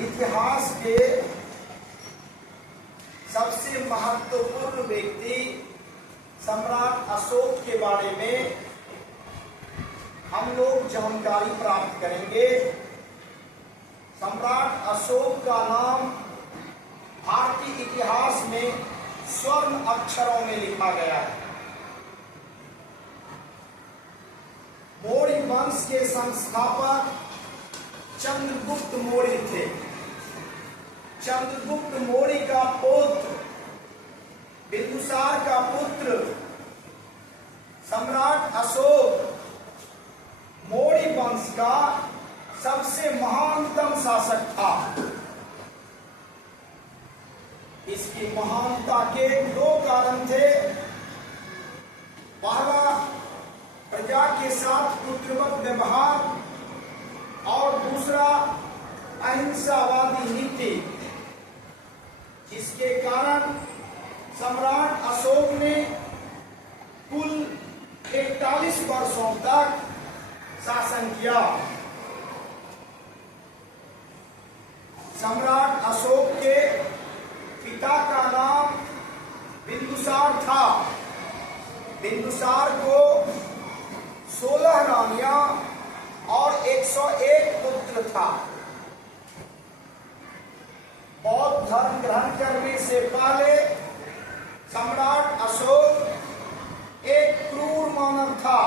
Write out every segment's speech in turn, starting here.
इतिहास के सबसे महत्वपूर्ण व्यक्ति सम्राट अशोक के बारे में हम लोग जानकारी प्राप्त करेंगे। सम्राट अशोक का नाम भारतीय इतिहास में स्वर्ण अक्षरों में लिखा गया है। मौर्य वंश के संस्थापक चंद्रगुप्त मौर्य थे। चंद्रगुप्त मौर्य का पुत्र बिंदुसार का पुत्र सम्राट अशोक मौर्य वंश का सबसे महानतम शासक था। इसकी महानता के दो कारण थे। पहला, प्रजा के साथ पुत्रवत व्यवहार और दूसरा अहिंसावादी नीति, जिसके कारण सम्राट अशोक ने कुल 41 वर्षों तक शासन किया। सम्राट अशोक के पिता का नाम बिंदुसार था। बिंदुसार को 16 रानियां और 101 पुत्र था। बौद्ध धर्म ग्रहण करने से पहले सम्राट अशोक एक क्रूर मानव था।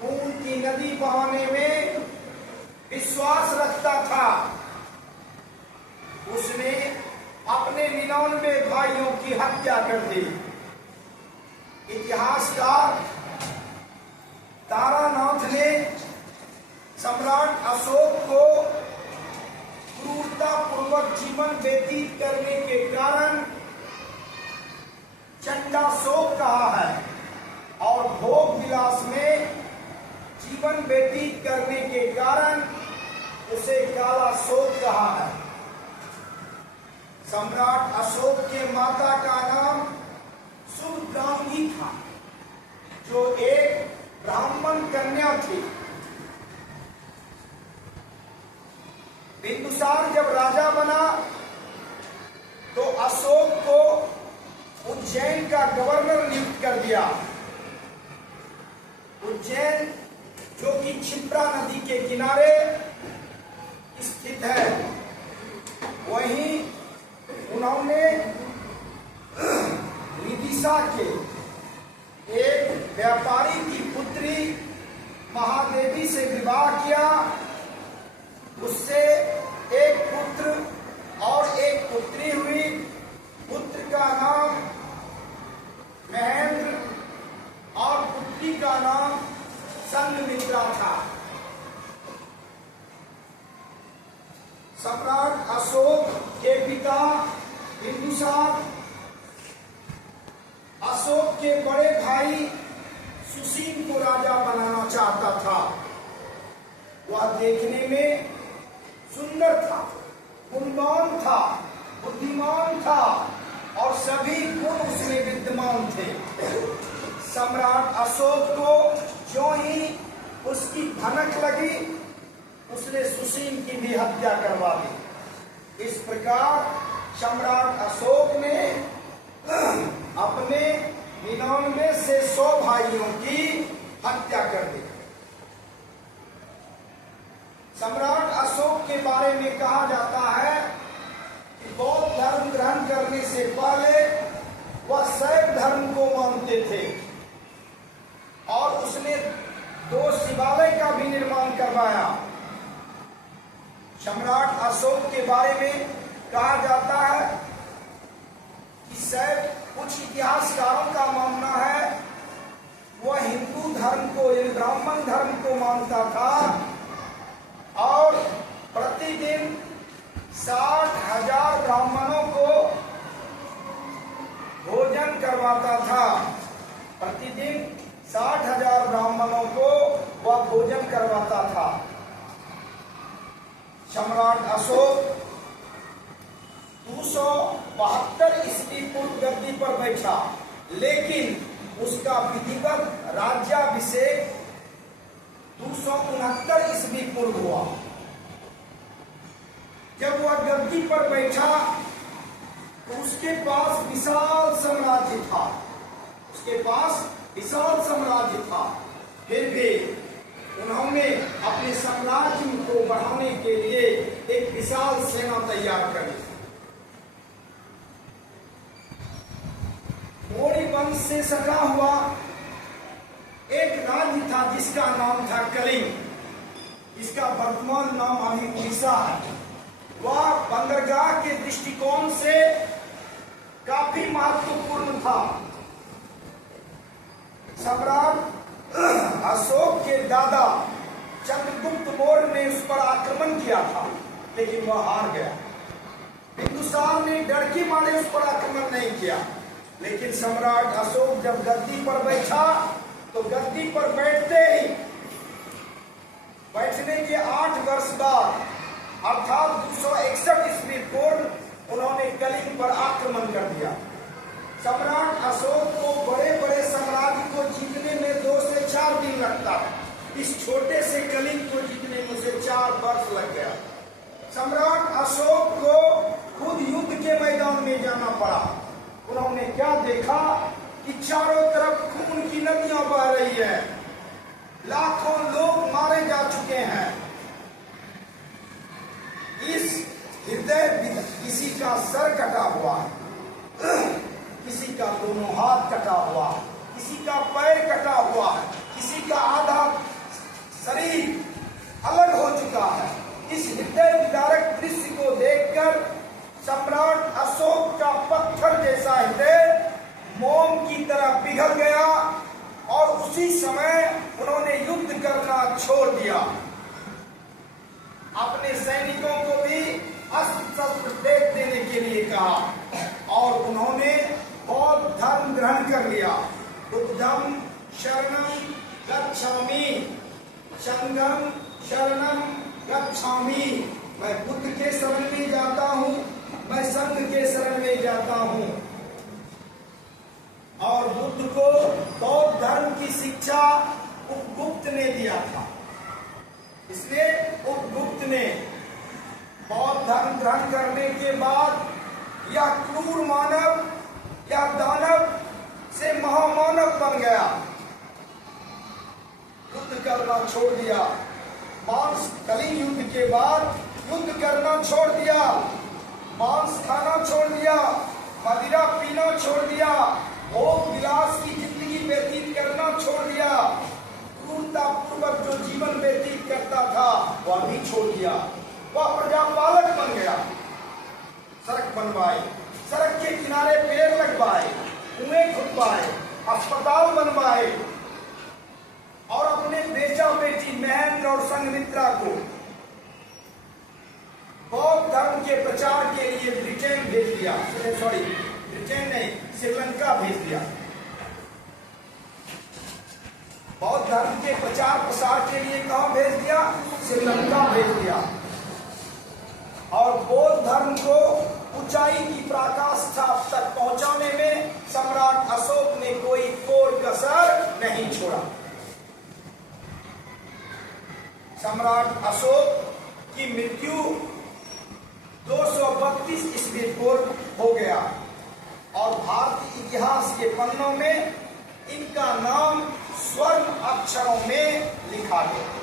खून की नदी बहाने में विश्वास रखता था। उसने अपने 99 भाइयों की हत्या कर दी। इतिहासकार तारानाथ ने सम्राट अशोक को क्रूरता पूर्वक जीवन व्यतीत करने के कारण चंडाशोक कहा है और भोग विलास में जीवन व्यतीत करने के कारण उसे काला शोक कहा है। सम्राट अशोक के माता का नाम शुभगांगी था, जो एक ब्राह्मण कन्या थी। बिंदुसार जब राजा बना तो अशोक को उज्जैन का गवर्नर नियुक्त कर दिया। उज्जैन, जो कि क्षिप्रा नदी के किनारे स्थित है, वहीं उन्होंने विदिशा के एक व्यापारी की पुत्री महादेवी से विवाह किया। उससे एक पुत्र और एक पुत्री हुई। पुत्र का नाम महेंद्र और पुत्री का नाम संघमित्रा था। सम्राट अशोक के पिता बिंदुसार अशोक के बड़े भाई सुशील को राजा बनाना चाहता था। वह देखने में सुंदर था, गुणवान था, बुद्धिमान था और सभी गुण उसमें विद्यमान थे। सम्राट अशोक को जो ही उसकी भनक लगी, उसने सुशील की भी हत्या करवा दी। इस प्रकार सम्राट अशोक ने अपने 99 से 100 भाइयों की हत्या कर दी। सम्राट अशोक के बारे में कहा जाता है कि बौद्ध धर्म ग्रहण करने से पहले वह शैव धर्म को मानते थे और उसने 2 शिवालय का भी निर्माण करवाया। सम्राट अशोक के बारे में कहा जाता है कि शैव, कुछ इतिहासकारों का मानना है वह हिंदू धर्म को, यानी ब्राह्मण धर्म को मानता था और प्रतिदिन 60,000 ब्राह्मणों को भोजन करवाता था। प्रतिदिन 60,000 ब्राह्मणों को वह भोजन करवाता था। सम्राट अशोक 272 ईस्वी पूर्व गद्दी पर बैठा, लेकिन उसका विधिवत राज्याभिषेक 269 ईस्वी पूर्व हुआ। वह गद्दी पर बैठा तो उसके पास विशाल साम्राज्य था, उसके पास विशाल साम्राज्य था। फिर भी उन्होंने अपने साम्राज्य को बढ़ाने के लिए एक विशाल सेना तैयार करी। मौर्य वंश से सटा हुआ एक राज्य था जिसका नाम था कलिंग, इसका वर्तमान नाम अभी उड़ीसा है। वह बंदरगाह के दृष्टिकोण से काफी महत्वपूर्ण था। सम्राट अशोक के दादा चंद्रगुप्त मौर्य ने उस पर आक्रमण किया था, लेकिन वह हार गया। बिंदुसार ने डर के मारे उस पर आक्रमण नहीं किया, लेकिन सम्राट अशोक जब गद्दी पर बैठा तो गद्दी पर बैठने के 8 वर्ष बाद अर्थात 261 ईस्वी पूर्व उन्होंने कलिंग पर आक्रमण कर दिया। सम्राट अशोक को बड़े बड़े साम्राज्य को जीतने में 2 से 4 दिन लगता है, इस छोटे से कलिंग को जीतने में उसे 4 वर्ष लग गया। सम्राट अशोक को खुद युद्ध के मैदान में जाना पड़ा। उन्होंने क्या देखा कि चारों तरफ खून की नदियां बह रही है, लाखों लोग मारे जा चुके हैं। इस हृदय किसी का सर कटा हुआ है, किसी का दोनों हाथ कटा हुआ है, किसी का पैर कटा हुआ है, किसी का आधा शरीर अलग हो चुका है। इस हृदय विदारक दृश्य को देखकर सम्राट अशोक का पत्थर जैसा हृदय मोम की तरह पिघल गया और उसी समय उन्होंने युद्ध करना छोड़ दिया। अपने सैनिकों को भी अस्त्र शस्त्र फेंक देने के लिए कहा और उन्होंने बौद्ध धर्म ग्रहण कर लिया। बुद्धम शरणम गच्छामि, संघम शरणम गच्छामि। मैं बुद्ध के शरण में जाता हूँ, मैं संघ के शरण में जाता हूँ। और बुद्ध को बौद्ध धर्म की शिक्षा उपगुप्त ने दिया था, इसलिए उपगुप्त ने बौद्ध धर्म ग्रहण करने के बाद यह क्रूर मानव या दानव से महामानव बन गया। युद्ध करना छोड़ दिया, मांस कलिंग युद्ध के बाद युद्ध करना छोड़ दिया, मांस खाना छोड़ दिया, मदिरा पीना छोड़ दिया, भोग विलास की जिंदगी व्यतीत करना छोड़ दिया, क्रूरता पूर्वक जो जीवन व्यतीत करता था वह भी छोड़ दिया। वह प्रजापालक बन गया। सड़क बनवाए, सड़क के किनारे पेड़ लगवाए, कुएं खुदवाए, अस्पताल बनवाए और अपने बेटा बेटी महेंद्र और संघमित्रा को बौद्ध धर्म के प्रचार के लिए ब्रिटेन भेज दिया। ब्रिटेन नहीं, श्रीलंका भेज दिया। बौद्ध धर्म के प्रचार प्रसार के लिए कहां भेज दिया? श्रीलंका भेज दिया। और बौद्ध धर्म को ऊंचाई की पराकाष्ठा तक पहुंचाने में सम्राट अशोक ने कोई कोर कसर नहीं छोड़ा। सम्राट अशोक की मृत्यु 232 ईस्वी पूर्व हो गया और भारतीय इतिहास के पन्नों में इनका नाम स्वर्ण अक्षरों में लिखा गया।